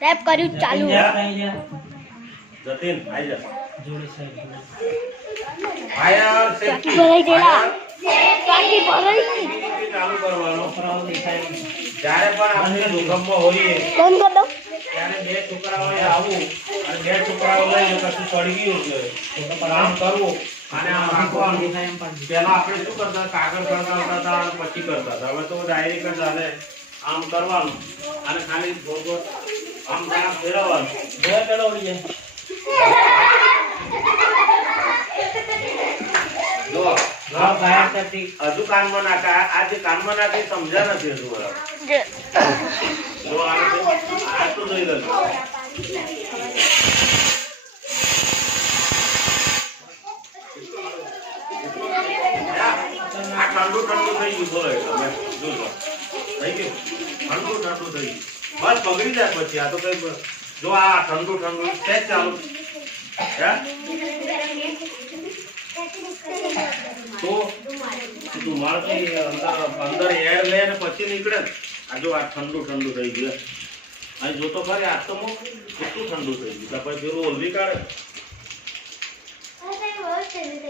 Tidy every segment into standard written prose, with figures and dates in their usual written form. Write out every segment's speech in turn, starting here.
rape કર્યું ચાલુ જતીન આઈ જા જોડે સાહેબ ફાયર સેફટી ભરાઈ ગયેલા બાકી ભરાઈ ચાલુ કરવાનો ફરાવ દેખાય જ્યારે પણ આપણે ભૂકંપમાં હોઈએ બંધ કર દો ત્યારે બે છોકરાઓએ આવું અને બે છોકરાઓ લઈને કશું ચડી ગયું છે તો કામ કરવું અને આ રાખવાનું પહેલા આપણે શું કરતા કાગળ કરતા હતા અને પછી કરતા હતા હવે તો ડાયરેક્ટ જ આને આમ કરવાનું અને ખાલી ગોળ ગોળ આમ ત્યાં ફેરવવાનું બે ચડવડીએ જો હજુ કાનમાં નાખા આ જે કાનમાં નાખી સમજા નથી હજુ બરાબર જો આ તો જોઈ લો આ ઠંડુ ઠંડુ થઈ ગયું બોલો એટલે જોજો થઈ ગયું ઠંડુ ઠંડુ થઈ ગયું બસ બગડી જાય પછી આ તો કઈ જો આ ઠંડુ ઠંડુ છે ચાલુ તો ધુમાડો અંદર એર લે ને પછી નીકળે આ જો આ ઠંડુ ઠંડુ થઈ ગયું અહીં જો તો ખરી આ તો કેટલું ઠંડુ થઈ ગયું પછી પેલું ઓલવી કાઢે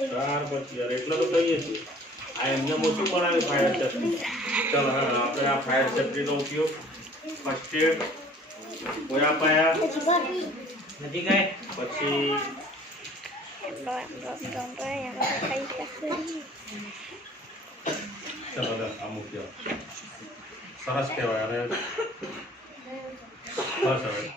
ત્યાર પછી યાર એટલે તો કહીએ છીએ આ એમને મોટું બનાવ્યું ફાયર સેફ્ટી ચાલો હા આપણે આ ફાયર સેફ્ટીનો ઉપયોગ ફર્સ્ટ એડ પોયા પાયા નથી કાંઈ પછી ચલો આ મૂક્યો સરસ કહેવાય અને બસ હવે